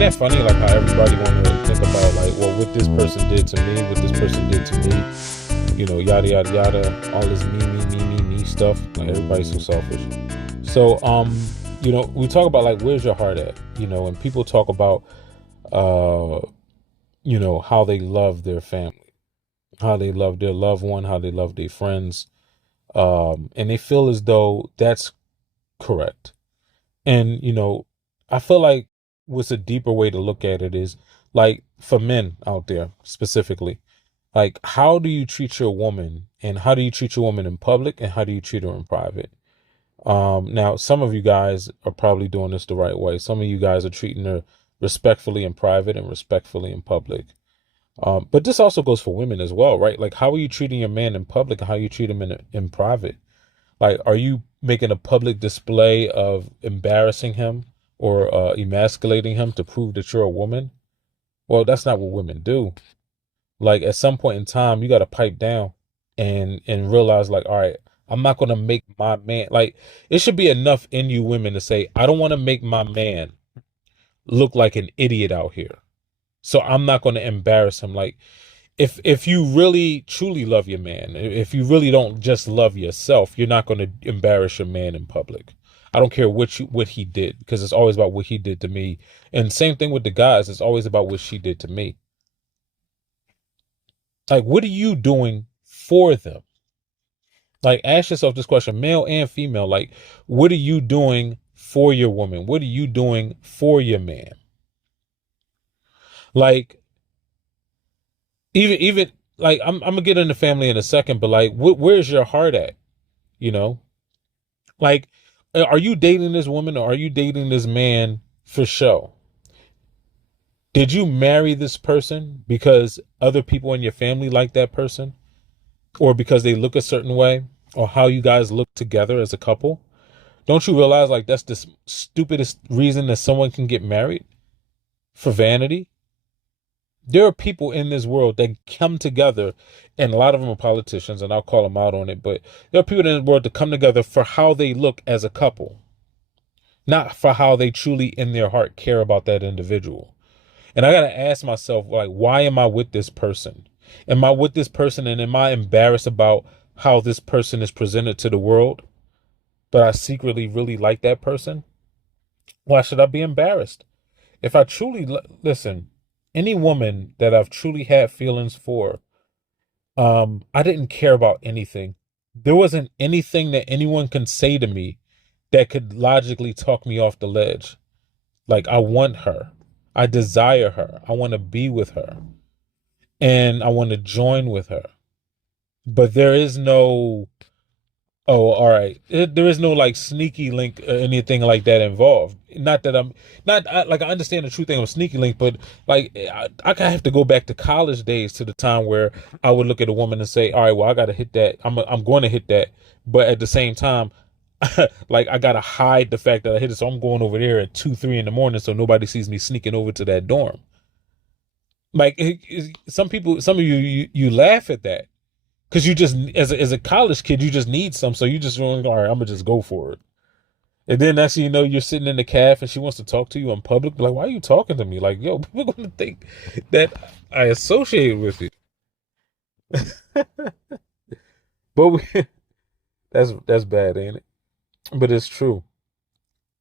Ain't that funny? Like how everybody want to think about like, well, what this person did to me, what this person did to me, yada yada yada, all this me stuff. Like everybody's so selfish. So, we talk about like, where's your heart at? And people talk about, how they love their family, how they love their loved one, how they love their friends, and they feel as though that's correct. And I feel like what's a deeper way to look at it is like for men out there specifically, like how do you treat your woman, and how do you treat your woman in public, and how do you treat her in private? Now some of you guys are probably doing this the right way. Some of you guys are treating her respectfully in private and respectfully in public. But this also goes for women as well, right? Like how are you treating your man in public and how you treat him in private? Like, are you making a public display of embarrassing him or emasculating him to prove that you're a woman? Well, that's not what women do. Like at some point in time, you got to pipe down and realize like, all right, I'm not going to make my man, like it should be enough in you women to say, I don't want to make my man look like an idiot out here. So I'm not going to embarrass him. Like if you really truly love your man, if you really don't just love yourself, you're not going to embarrass your man in public. I don't care what he did, because it's always about what he did to me. And same thing with the guys. It's always about what she did to me. Like, what are you doing for them? Like, ask yourself this question, male and female. Like, what are you doing for your woman? What are you doing for your man? Like, even like I'm gonna get into family in a second, but like, where's your heart at? Like, are you dating this woman or are you dating this man for show? Did you marry this person because other people in your family like that person, or because they look a certain way, or how you guys look together as a couple? Don't you realize like that's the stupidest reason that someone can get married? For vanity? There are people in this world that come together, and a lot of them are politicians, and I'll call them out on it, but there are people in this world that come together for how they look as a couple, not for how they truly in their heart care about that individual. And I got to ask myself, like, why am I with this person? Am I with this person and am I embarrassed about how this person is presented to the world, but I secretly really like that person? Why should I be embarrassed? If I truly, listen, any woman that I've truly had feelings for, I didn't care about anything. There wasn't anything that anyone can say to me that could logically talk me off the ledge. Like, I want her. I desire her. I want to be with her. And I want to join with her. But there is no, oh, all right. There is no like sneaky link or anything like that involved. Not that I'm not like I understand the true thing of sneaky link, but like I have to go back to college days, to the time where I would look at a woman and say, all right, well, I got to hit that. I'm going to hit that. But at the same time, like I got to hide the fact that I hit it. So I'm going over there at 2, 3 in the morning so nobody sees me sneaking over to that dorm. Like some of you laugh at that. Because you just, as a college kid, you just need some. So you just going, all right, I'm going to just go for it. And then next thing you know, you're sitting in the caf and she wants to talk to you in public. Like, why are you talking to me? Like, yo, people are going to think that I associate with you. But that's bad, ain't it? But it's true.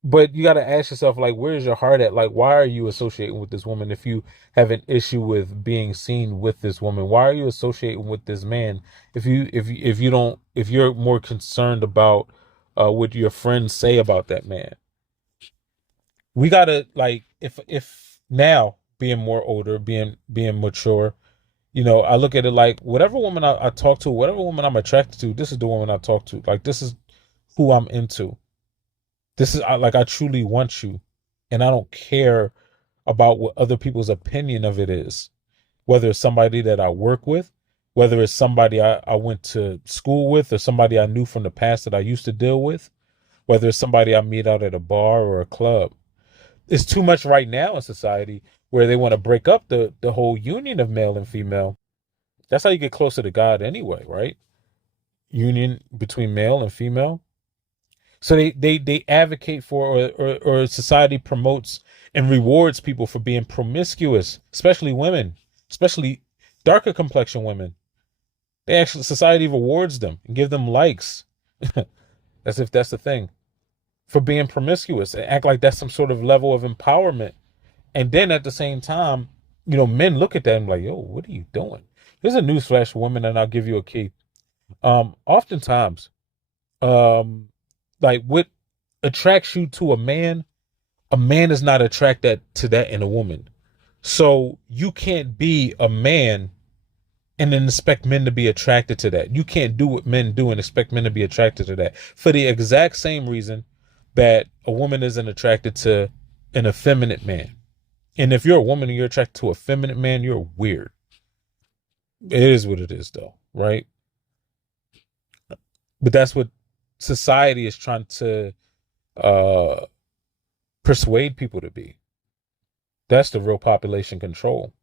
But you got to ask yourself, like, where's your heart at? Like, why are you associating with this woman if you have an issue with being seen with this woman? Why are you associating with this man if you're more concerned about what your friends say about that man? We gotta, like, if now, being more older, being mature, I look at it like, whatever woman I talk to, whatever woman I'm attracted to, this is the woman I talk to. Like, this is who I'm into. This is like, I truly want you, and I don't care about what other people's opinion of it is. Whether it's somebody that I work with, whether it's somebody I went to school with, or somebody I knew from the past that I used to deal with, whether it's somebody I meet out at a bar or a club. It's too much right now in society where they want to break up the whole union of male and female. That's how you get closer to God anyway, right? Union between male and female. So they advocate for, or society promotes and rewards people for being promiscuous, especially women, especially darker complexion women. They actually, society rewards them and give them likes as if that's the thing for being promiscuous and act like that's some sort of level of empowerment. And then at the same time, men look at that and like, yo, what are you doing? There's a newsflash for women, and I'll give you a key. Oftentimes, like what attracts you to a man is not attracted to that in a woman. So you can't be a man and then expect men to be attracted to that. You can't do what men do and expect men to be attracted to that for the exact same reason that a woman isn't attracted to an effeminate man. And if you're a woman and you're attracted to a feminine man, you're weird. It is what it is, though, right? But that's what society is trying to uh, persuade people to be. That's the real population control.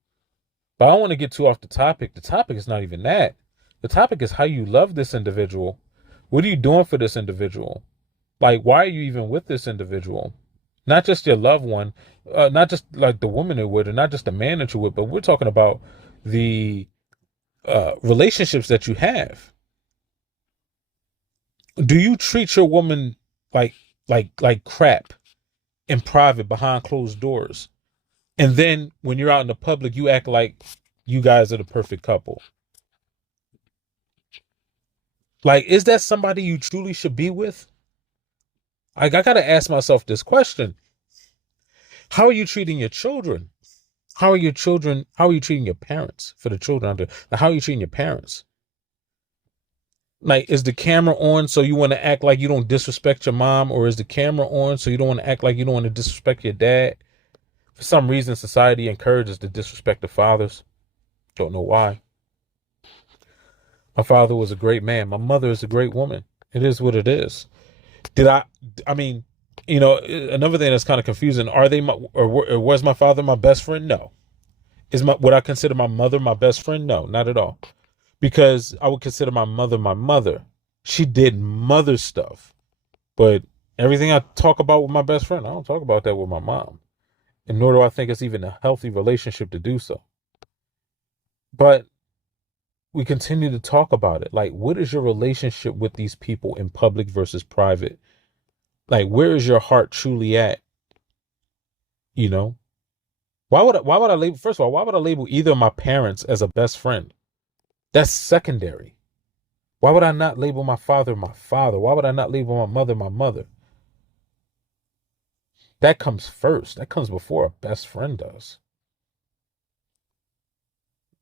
But I don't want to get too off the topic. The topic is not even that. The topic is how you love this individual. What are you doing for this individual? Like, why are you even with this individual? Not just your loved one, not just like the woman you're with, or not just the man that you're with, but we're talking about the relationships that you have. Do you treat your woman like crap in private behind closed doors? And then when you're out in the public, you act like you guys are the perfect couple. Like, is that somebody you truly should be with? Like, I got to ask myself this question. How are you treating your children? How are you treating your parents for the children out there? Like, how are you treating your parents? Like, is the camera on so you want to act like you don't disrespect your mom? Or is the camera on so you don't want to act like you don't want to disrespect your dad? For some reason, society encourages the disrespect of fathers. Don't know why. My father was a great man. My mother is a great woman. It is what it is. I mean, another thing that's kind of confusing, are they or was my father my best friend? No. Would I consider my mother my best friend? No, not at all. Because I would consider my mother my mother. She did mother stuff. But everything I talk about with my best friend, I don't talk about that with my mom. And nor do I think it's even a healthy relationship to do so. But we continue to talk about it. Like, what is your relationship with these people in public versus private? Like, where is your heart truly at? Why would I label, first of all, why would I label either of my parents as a best friend? That's secondary. Why would I not label my father my father? Why would I not label my mother my mother? That comes first. That comes before a best friend does.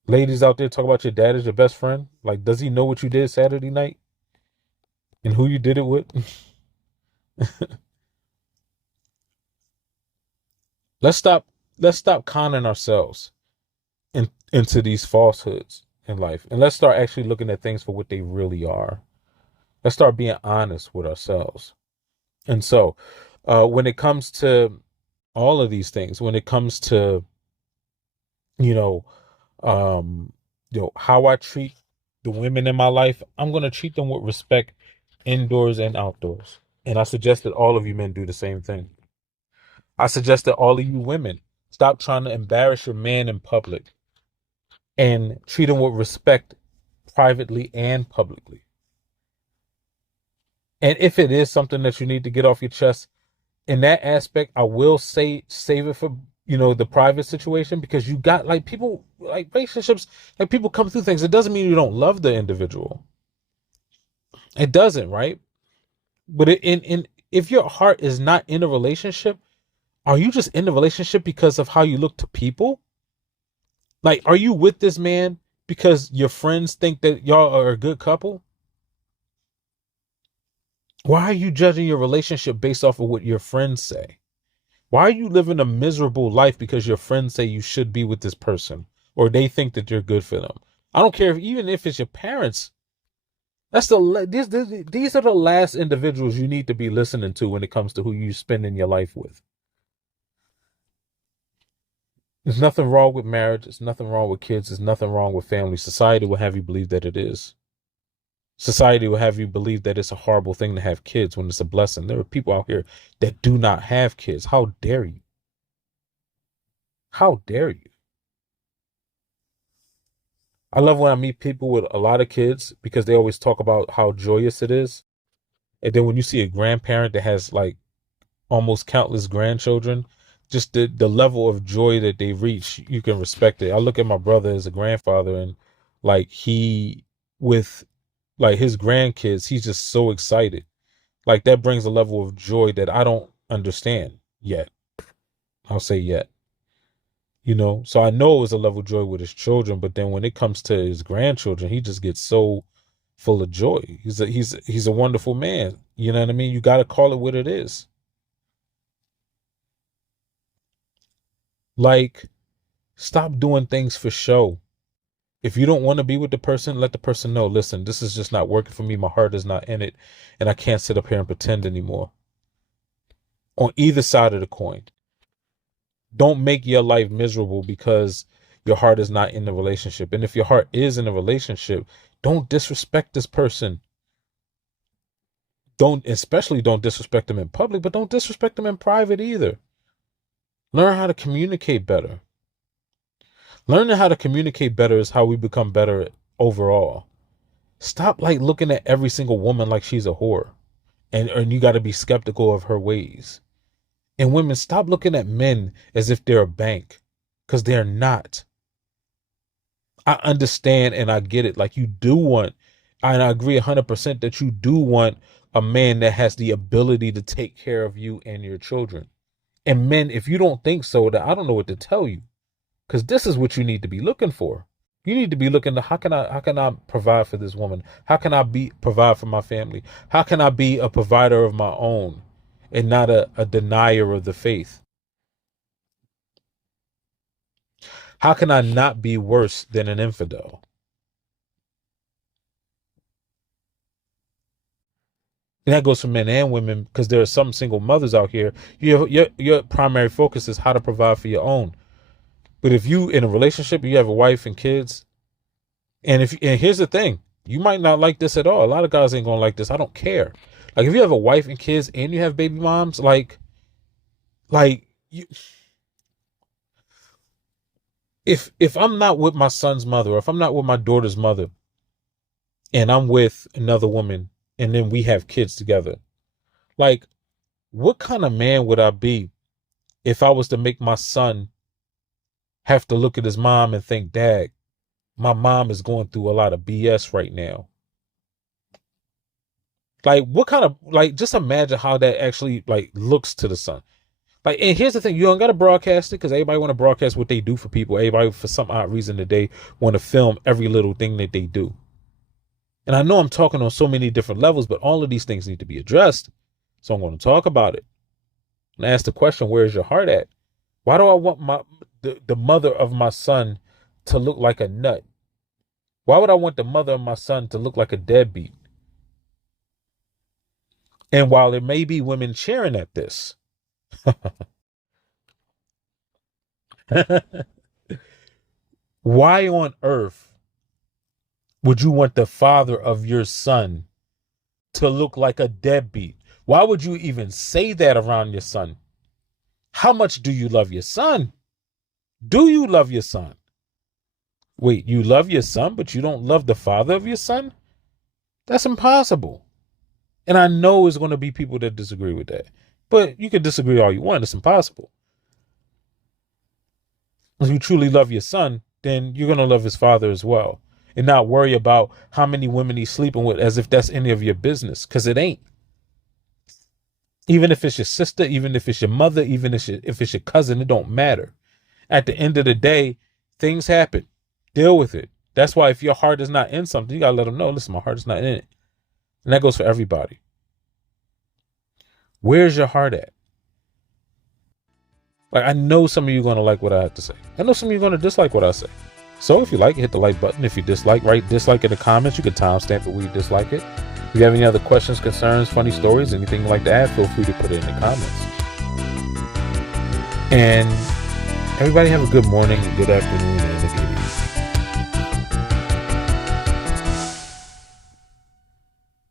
Ladies out there, talk about your dad as your best friend. Like, does he know what you did Saturday night? And who you did it with? Let's stop conning ourselves into these falsehoods in life. And let's start actually looking at things for what they really are. Let's start being honest with ourselves. And so, when it comes to all of these things, when it comes to, how I treat the women in my life, I'm going to treat them with respect indoors and outdoors. And I suggest that all of you men do the same thing. I suggest that all of you women stop trying to embarrass your man in public and treat him with respect privately and publicly. And if it is something that you need to get off your chest, in that aspect, I will save it for, the private situation, because you got like people, like relationships, like people come through things. It doesn't mean you don't love the individual. It doesn't, right? But if your heart is not in a relationship, are you just in the relationship because of how you look to people? Like, are you with this man because your friends think that y'all are a good couple? Why are you judging your relationship based off of what your friends say? Why are you living a miserable life because your friends say you should be with this person or they think that you're good for them? I don't care even if it's your parents. These are the last individuals you need to be listening to when it comes to who you spending your life with. There's nothing wrong with marriage. There's nothing wrong with kids. There's nothing wrong with family. Society will have you believe that it is. Society will have you believe that it's a horrible thing to have kids when it's a blessing. There are people out here that do not have kids. How dare you? How dare you? I love when I meet people with a lot of kids because they always talk about how joyous it is. And then when you see a grandparent that has like almost countless grandchildren, just the level of joy that they reach, you can respect it. I look at my brother as a grandfather, and like he with like his grandkids, he's just so excited. Like that brings a level of joy that I don't understand yet. I'll say yet. So I know it was a level of joy with his children, but then when it comes to his grandchildren, he just gets so full of joy. He's a wonderful man. You know what I mean? You got to call it what it is. Like, stop doing things for show. If you don't want to be with the person, let the person know, listen, this is just not working for me. My heart is not in it, and I can't sit up here and pretend anymore. On either side of the coin. Don't make your life miserable because your heart is not in the relationship. And if your heart is in a relationship, don't disrespect this person. Especially don't disrespect them in public, but don't disrespect them in private either. Learn how to communicate better. Learning how to communicate better is how we become better overall. Stop like looking at every single woman like she's a whore. And you got to be skeptical of her ways. And women, stop looking at men as if they're a bank, because they're not. I understand and I get it. Like you do want, and I agree 100% that you do want a man that has the ability to take care of you and your children. And men, if you don't think so, then I don't know what to tell you, because this is what you need to be looking for. You need to be looking to how can I provide for this woman? How can I provide for my family? How can I be a provider of my own? And not a denier of the faith. How can I not be worse than an infidel? And that goes for men and women, because there are some single mothers out here. Your primary focus is how to provide for your own. But if you in a relationship, you have a wife and kids, and here's the thing, you might not like this at all. A lot of guys ain't gonna like this. I don't care. Like if you have a wife and kids and you have baby moms, like you, if I'm not with my son's mother, or if I'm not with my daughter's mother, and I'm with another woman, and then we have kids together, like what kind of man would I be if I was to make my son have to look at his mom and think, Dad, my mom is going through a lot of BS right now. Like what kind of, like, just imagine how that actually like looks to the son. Like, and here's the thing, you don't got to broadcast it because everybody want to broadcast what they do for people. Everybody, for some odd reason today, want to film every little thing that they do. And I know I'm talking on so many different levels, but all of these things need to be addressed. So I'm going to talk about it and ask the question, where's your heart at? Why do I want the mother of my son to look like a nut? Why would I want the mother of my son to look like a deadbeat? And while there may be women cheering at this, why on earth would you want the father of your son to look like a deadbeat? Why would you even say that around your son? How much do you love your son? Do you love your son? Wait, you love your son, but you don't love the father of your son? That's impossible. And I know there's going to be people that disagree with that. But you can disagree all you want. It's impossible. If you truly love your son, then you're going to love his father as well. And not worry about how many women he's sleeping with as if that's any of your business. Because it ain't. Even if it's your sister, even if it's your mother, even if it's your cousin, it don't matter. At the end of the day, things happen. Deal with it. That's why if your heart is not in something, you got to let them know, listen, my heart is not in it. And that goes for everybody. Where's your heart at? Like, I know some of you are going to like what I have to say. I know some of you are going to dislike what I say. So if you like it, hit the like button. If you dislike, write dislike in the comments. You can timestamp it where you dislike it. If you have any other questions, concerns, funny stories, anything you'd like to add, feel free to put it in the comments. And everybody have a good morning, good afternoon, and a good evening.